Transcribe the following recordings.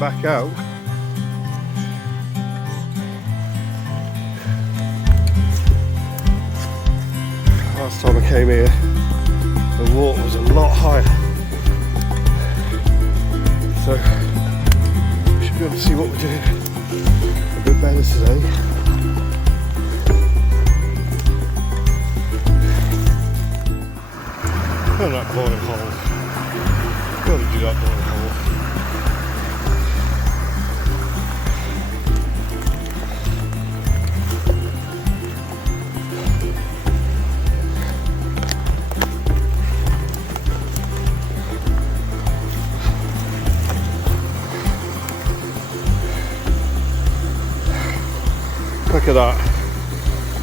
back out. Last time I came here, the water was a lot higher. So, we should be able to see what we're doing a bit better today. And that boil hole. Gotta do that boil hole. Look at that.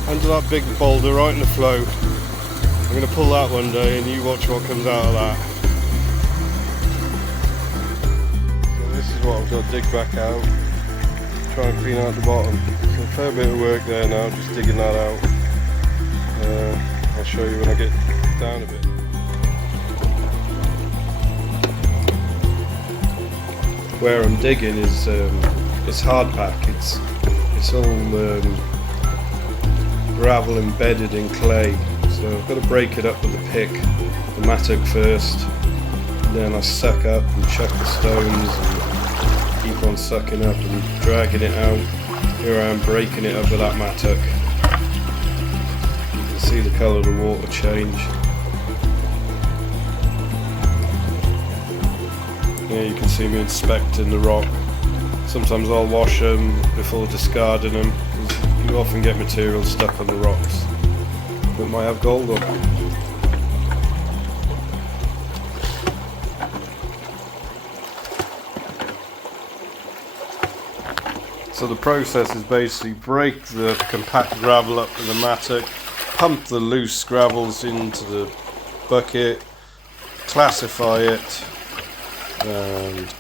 Under that big boulder right in the flow. I'm going to pull that one day and you watch what comes out of that. So this is what I've got to dig back out. Try and clean out the bottom. So a fair bit of work there now, just digging that out. I'll show you when I get down a bit. Where I'm digging is it's hard pack. It's all gravel embedded in clay. So I've got to break it up with a pick, the mattock first, and then I suck up and chuck the stones and keep on sucking up and dragging it out. Here I am breaking it up with that mattock. You can see the colour of the water change. Yeah, you can see me inspecting the rock. Sometimes I'll wash them before discarding them. You often get material stuck on the rocks that might have gold on. So the process is basically break the compact gravel up with a mattock, pump the loose gravels into the bucket, classify it, and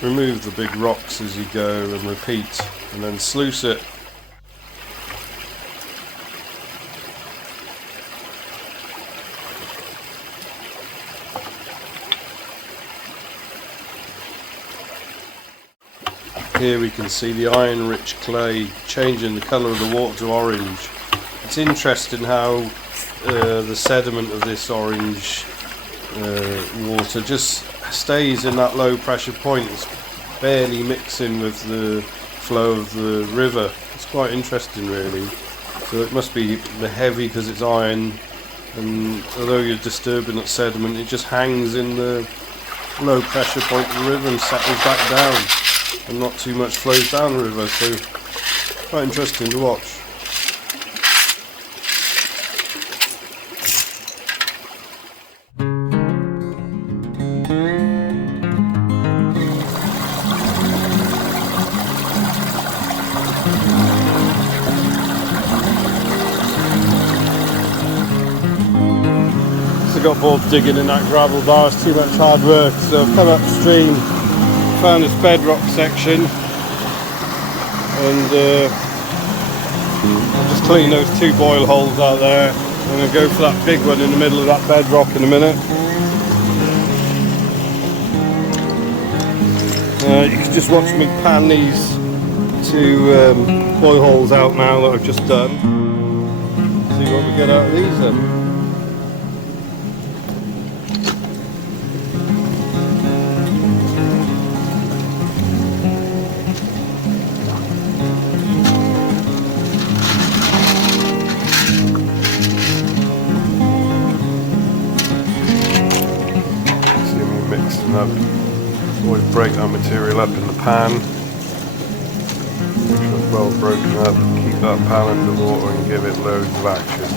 remove the big rocks as you go and repeat, and then sluice it. Here we can see the iron-rich clay changing the colour of the water to orange. It's interesting how the sediment of this orange water just stays in that low pressure point. It's barely mixing with the flow of the river. It's quite interesting really. So it must be the heavy because it's iron, and although you're disturbing that sediment, it just hangs in the low pressure point of the river and settles back down. And not too much flows down the river, so quite interesting to watch. So I got bored digging in that gravel bar, it's too much hard work, so I've come upstream. Found this bedrock section, and I'll just clean those two boil holes out there. I'm going to go for that big one in the middle of that bedrock in a minute. You can just watch me pan these two boil holes out now that I've just done. See what we get out of these then. Up. Always break that material up in the pan. Make sure it's well broken up. Keep that pan under water and give it loads of action.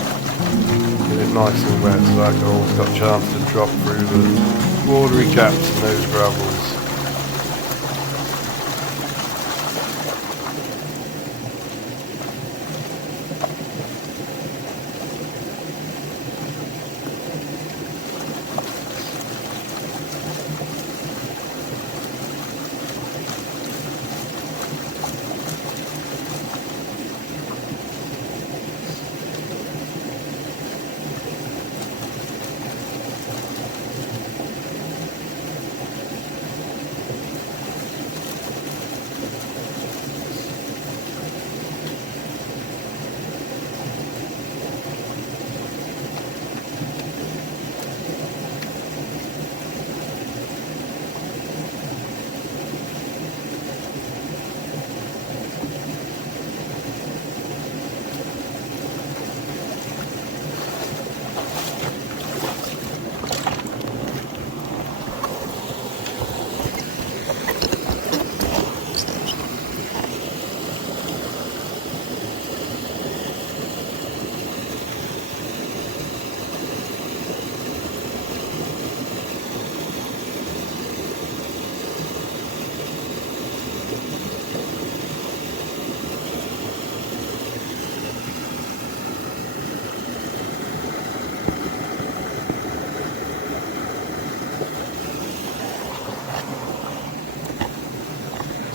Get it nice and wet so that gold's got a chance to drop through the watery gaps in those gravels.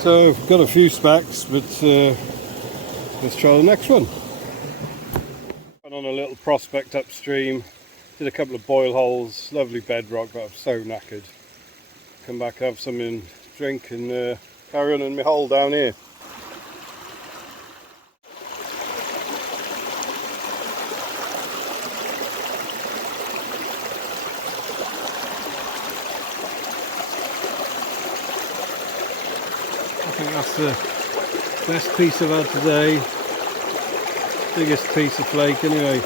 So I've got a few specs, but let's try the next one. Went on a little prospect upstream, did a couple of boil holes, lovely bedrock, but I'm so knackered. Come back, have something to drink and carry on in my hole down here. I think that's the best piece I've had today. Biggest piece of flake anyway.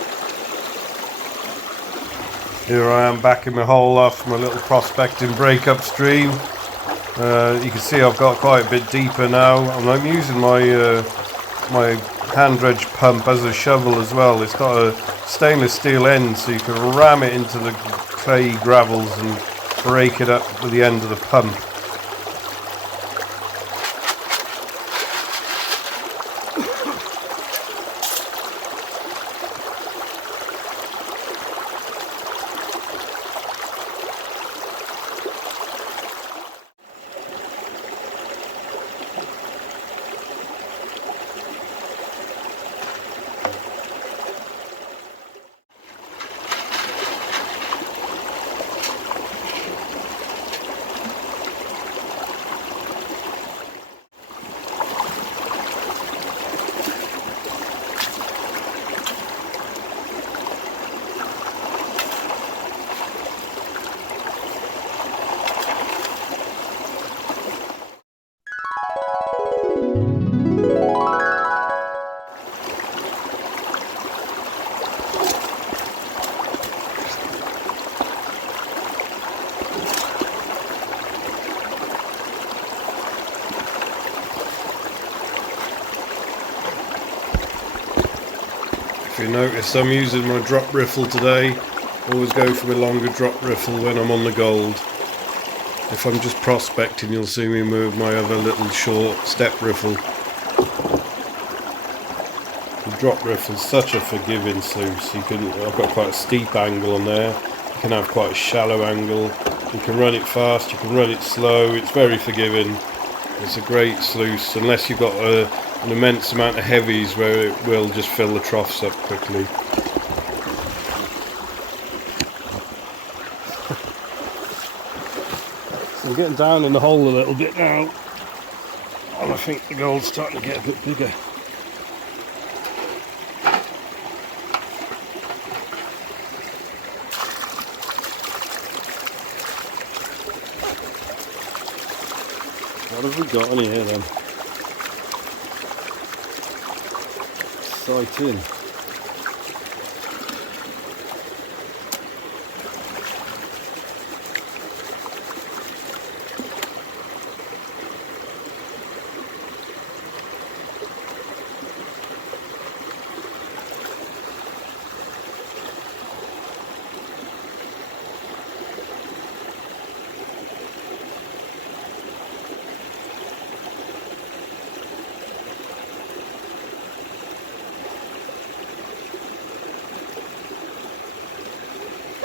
Here I am back in my hole after my little prospecting break upstream. You can see I've got quite a bit deeper now, and I'm using my my hand dredge pump as a shovel as well. It's got a stainless steel end, so you can ram it into the clayey gravels and break it up with the end of the pump. If you notice, I'm using my drop riffle today. Always go for a longer drop riffle when I'm on the gold. If I'm just prospecting, you'll see me move my other little short step riffle. The drop riffle's such a forgiving sluice. I've got quite a steep angle on there. You can have quite a shallow angle. You can run it fast, you can run it slow. It's very forgiving. It's a great sluice, unless you've got an immense amount of heavies where it will just fill the troughs up quickly. So I'm getting down in the hole a little bit now, and I think the gold's starting to get a bit bigger. What have we got on here then? Sight in.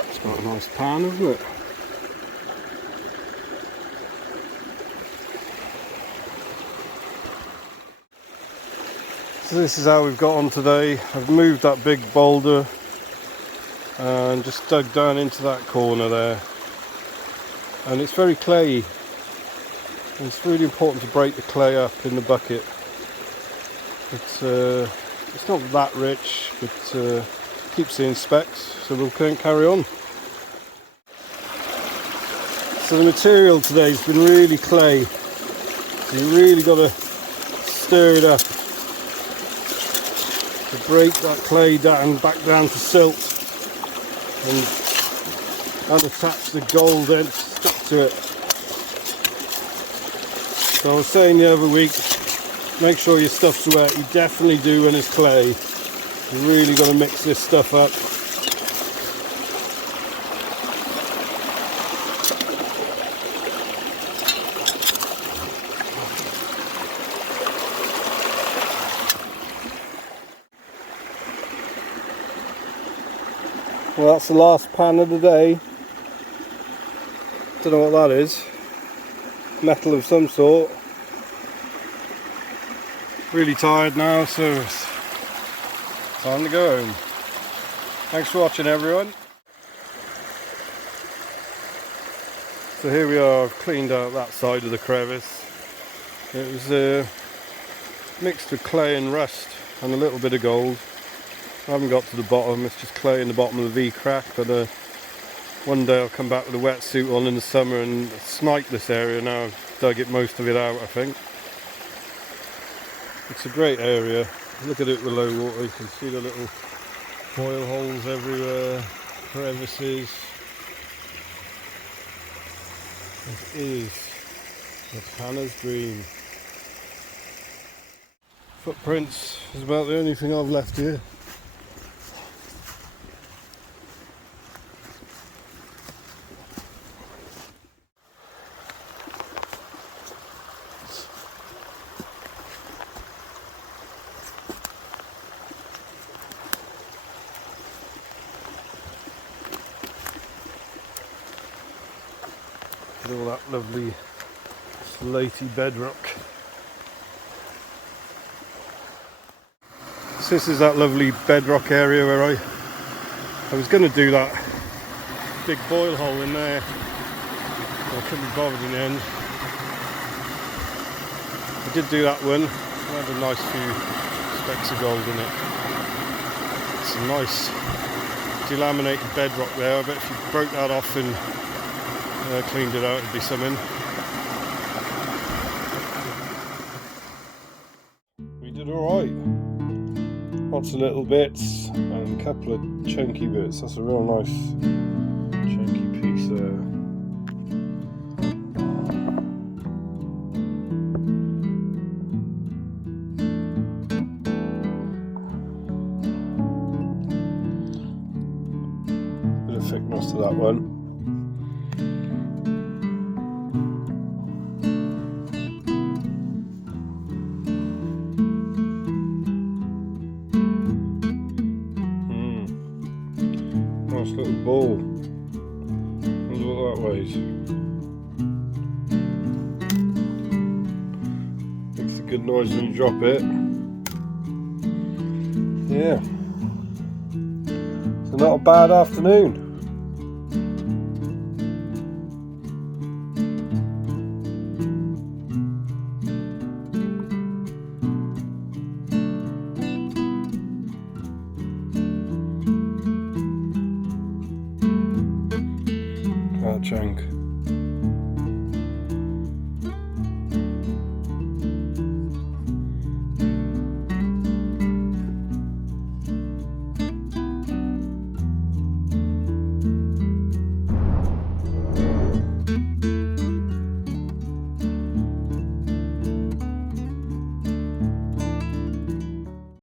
It's got a nice pan, hasn't it? So this is how we've got on today. I've moved that big boulder and just dug down into that corner there, and it's very clayey. And it's really important to break the clay up in the bucket. It's not that rich, but keeps seeing specks, so we'll carry on. So the material today has been really clay, so you really got to stir it up to break that clay down, back down to silt, and attach the gold end stuck to it. So I was saying the other week, make sure your stuff's wet. You definitely do when it's clay. You really got to mix this stuff up. Well, that's the last pan of the day. Don't know what that is. Metal of some sort. really tired now, so it's time to go home. Thanks for watching, everyone. So here we are, I've cleaned out that side of the crevice. It was mixed with clay and rust and a little bit of gold. I haven't got to the bottom, it's just clay in the bottom of the V-crack, but one day I'll come back with a wetsuit on in the summer and snipe this area. Now I've dug most of it out, I think. It's a great area. Look at it with low water, you can see the little boil holes everywhere, crevices. It is the Hannah's dream. Footprints is about the only thing I've left here. All that lovely slaty bedrock. So this is that lovely bedrock area where I was going to do that big boil hole in there. I couldn't be bothered in the end. I did do that one. It had a nice few specks of gold in it. It's a nice delaminated bedrock there. I bet if you broke that off and cleaned it out, it'd be something. We did alright. Lots of little bits and a couple of chunky bits. That's a real nice chunky piece there. Bit of thickness to that one. Nice little ball. Wonder what that weighs. Makes a good noise when you drop it. Yeah. So not a bad afternoon. Chunk.